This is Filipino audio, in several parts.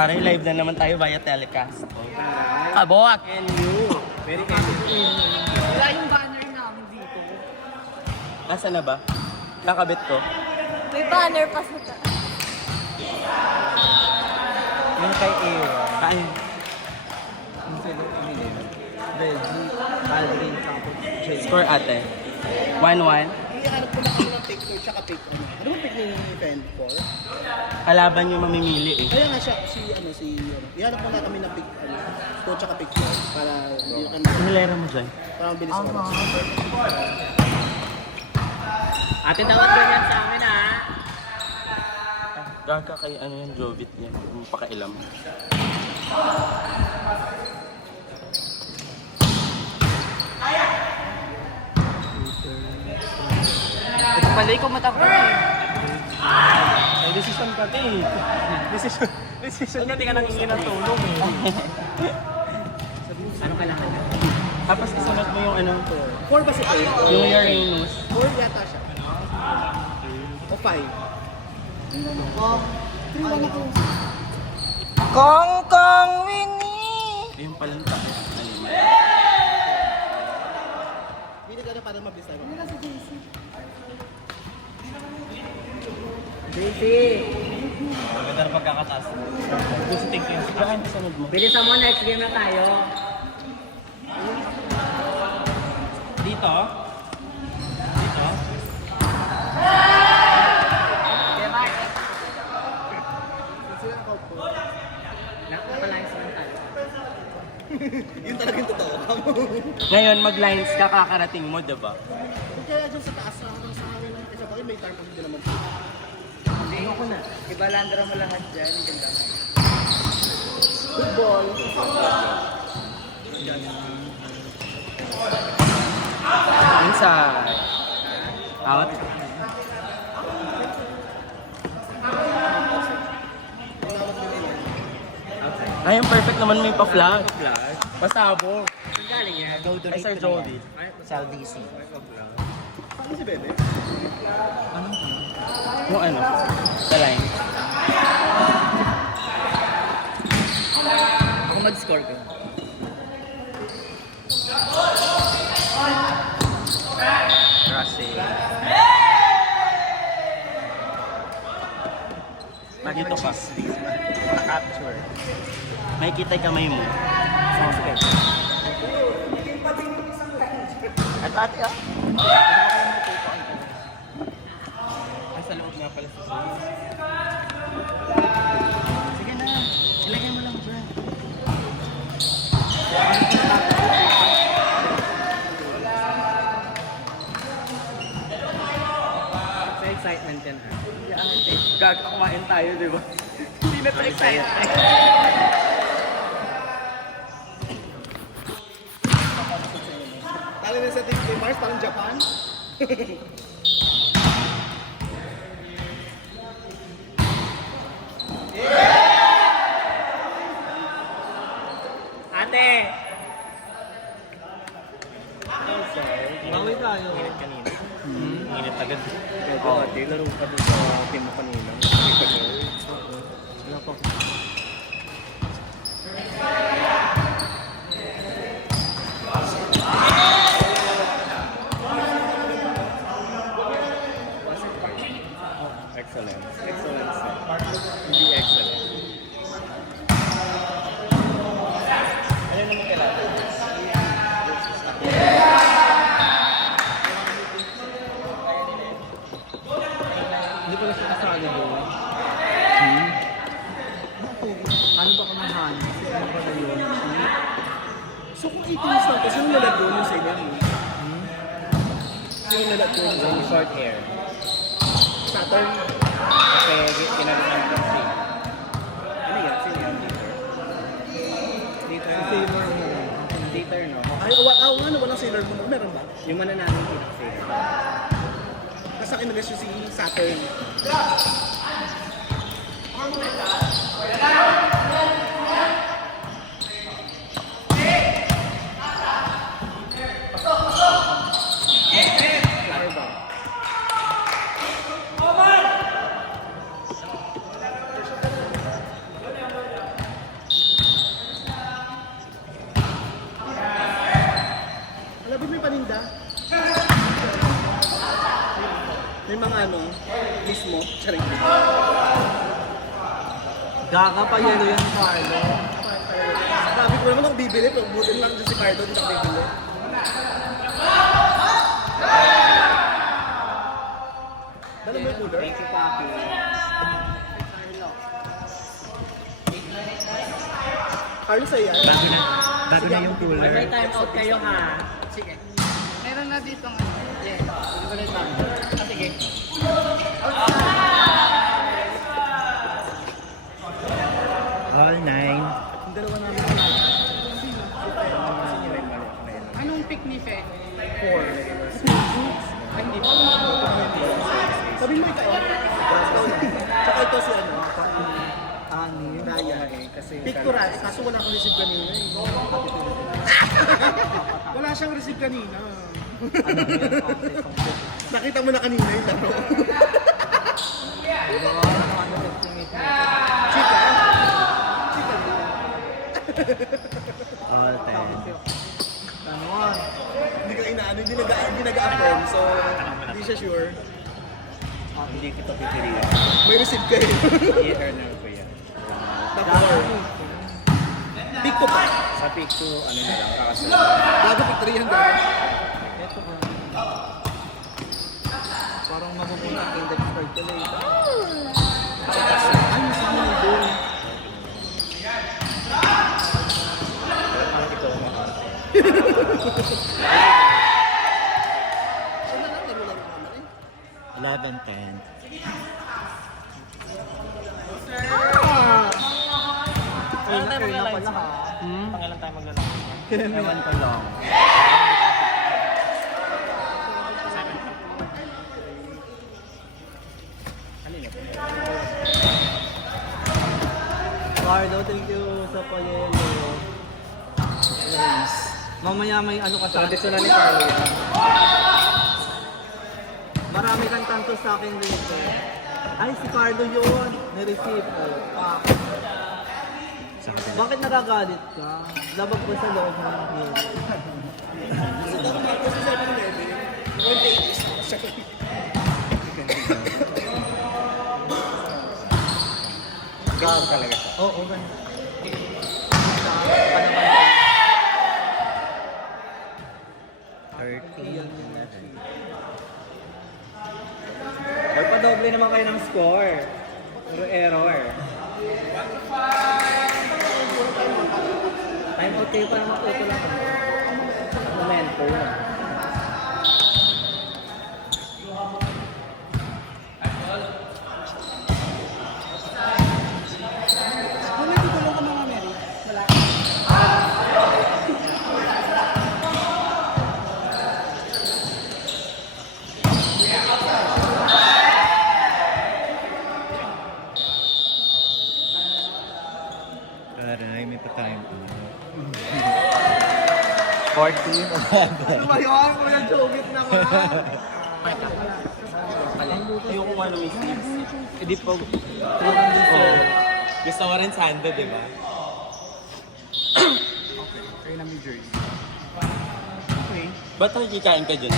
Parang live na naman tayo via telecast. Kabok! And you. Very happy. Wala yung banner namin dito. Nasaan na ba? Nakabit ko. May banner pa sa ta. Yung kay Ewa. Kain. Yung sila pinili. Veggie, Aldrin, tapos Jay. Score ate. 1-1. Ihanap ko na kami ng pick 2 tsaka pick ano. Ano ba pick ni friend 4? Kalaban yung mamimili eh. Kaya nga siya, ihanap ko na kami ng pick 2 tsaka pick 4 para hindi na kami, Sinilera mo dyan. para mabilis ako. Ate, dapat ganyan sa amin ha. Gaga kay ano yung Jovit niya. Yung pakailam. Ito pala ikaw matakot eh. May decision ka eh. Decision ka, di ka nangingi ng tulong eh. Ano kailangan na? Tapos isunod mo yung ano, 4 ba si Tay? yung Uranus. 4 yata siya. O 5? Oh, 3 na po. Kong Kong Winnie! Yung palang tayo. Animal. Hindi ka na para mabilis tayo. JC! Maganda na pagkakataas. Gusto think yun. Saan sunod mo? Bilisan mo, next game na tayo. Dito? Dito? Nakapalines lang tayo. Yun talagang totoo. Ngayon, mag-lines ka kakarating mo, diba? Kung kaya dyan sa taas hanggang sa akin ng isa pa may time pa hindi naman. Ayoko na. Ibalandra mo lahat dyan. Ganda. Good ball. Inside. Out. Ay, yung perfect naman may pa-flag. Pasabog. Saan galing yan? Go Ay, Sir Jody. Sal DC. Saan si Bebe? Yung ano? The line. Kung mag-score ka. Crossing. Dito ka. Capture. May kita yung kamay mo. Sounds good. At ate ah. Ay, sa loob nga pala sa Sige na. Ilagay mo lang dyan. Sa excitement yan ha. Gaga kumain tayo, di ba? Hindi na to excited. Talo na sa Team Mars, parang Japan. Ate! Bawi tayo. Init kanina. Init agad. Oo, ate. Laro ka doon sa team mo kanina. Wala pa ako. Excellent. Excellent. Hindi excellent. Ano naman kailangan? Hindi ko gusto kasali doon. Ano ba kamahan? Ano ba na yun? So kung 18 years lang to, sino nalagyo yung sa inyo? Sino nalagyo yung sa inyo? Short hair. Saturn? Kasi kinalunan ko siya. Ano yan? Sino yan? Dito. Favor mo. Dito, no? Ay, ano, walang Sailor Moon. Meron ba? Yung mananaming pinaka-favorite. Nasa akin nag si Saturn. May mga mismo. Charing. Gaga pa yelo yan, Carlo. Sabi ko naman ako bibili, pero butin lang dyan si Cardo, hindi ako bibili. Dala mo yung cooler? Thank you, Papi. Carlo sa'yo yan? Bago na yung cooler. May time out kayo ha. Sige. Meron na dito nga. Yeah. Hindi ko na yung time. Sige. All 9. Yung dalawa namin. Anong pick ni Fe? 4. Ay, hindi pa. Sabi mo ikaw. Tsaka ito si Ani. Naya kasi pictural, kaso wala kang receive kanina eh. Wala siyang receive kanina. Nakita mo na kanina yung laro. Chika? Chika. All 10. Ganon. Hindi ka inaano, hindi nag-affirm, so hindi siya sure. Hindi kita pipiliin. May receive kayo. I-earner ko yan. Tapos, pick to pa. Sa pick to, ano na lang, kakasunod. Bago pick 300. Ito ko. Parang mamumunta ang index card ko later. Ay, mas mo yung goal. Parang ikaw na. Saan na lang, laro-laro naman eh. 11-10. Pangalan tayo Earn na maglalaro. pala ha. Pangalan tayo maglalaro. Ewan ko lang. Carlo, thank you sa payelo. Yes. Mamaya may ano ka sa akin. Traditional ni Carlo. Marami kang tanto sa akin dito. Ay, si Carlo yun. Ni-receive ko. Bakit nagagalit ka? Labag ko sa loob ng hill. Kasi 7-11, 1 Gag talaga. Oo, ganun. Ay, padoble naman kayo ng score. Puro error. Time out kayo para matuto lang. Momento. Ano yung tutulong ka mga Mary? Wala. Aray, may pa-time out. 14 Ano ba yun? Kung nag-jogit na ko na. Ayoko nga ng misis. Hindi pa. Gusto ko rin sando, di ba? Kayo na may jersey. Ba't nakikikain ka dyan?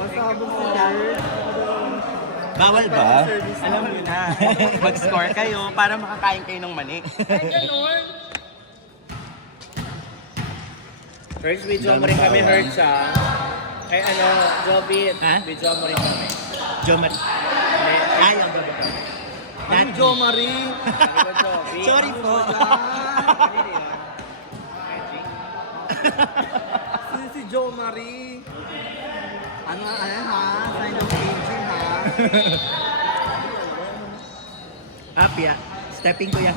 Pasabog si Jared. Bawal ba? Alam mo na. Mag-score kayo para makakain kayo ng mani. Ay, ganun. First video mo rin kami, Hertz, ha? Ay, Jobit. Ha? Video mo rin kami. Jomar. Ay, ang gabi ka. Ano, Jo Marie? Sorry po. Si Jo Marie. Ano ha? Sign of aging, ha? Apia. Stepping ko yan.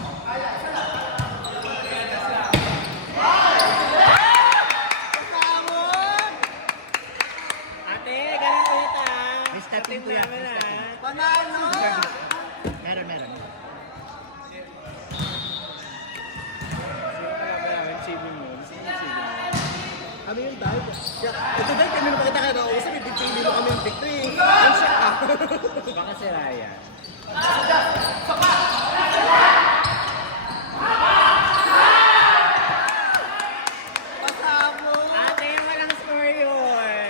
Ate, ganun ulit, ha? May stepping ko yan. May stepping. Panalo! Meron. Ano yung dive? Ito dahil kami napakita ka na usap, ipipili mo kami yung victory. Ang siya ka. Baka si Ryan. Pasabog! Ate, walang score yun.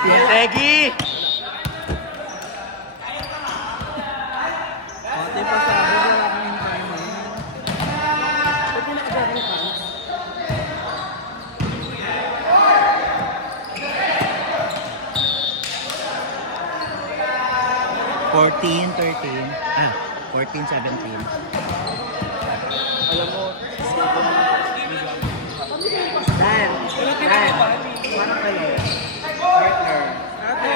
Tegi! Ate pa sabi na lang yung time na yun. Ba't yung nakagarang yung pants? Ah, 14-17. Alam mo, Dan, parang kayo. Partner. Ate,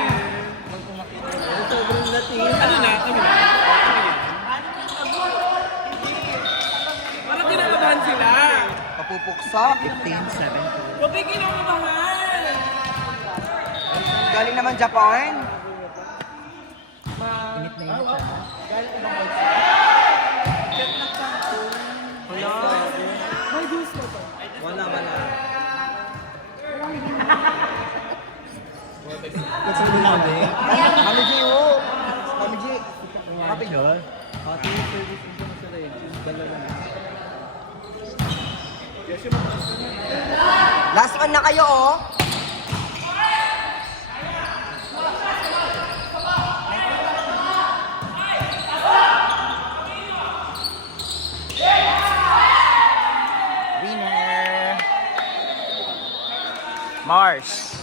magpumakita. Sobrang dating. Ano na? Parang kinakabahan sila. Papupuksa. 15-17. Huwag kayo kinakabahan. Galing naman Japan. Init na init siya. Wala. Mami G, oh. Mami G. Mami G. Ate, service mo siya sa rin. Dalawa na. Last one na kayo, oh. Winner! Mars!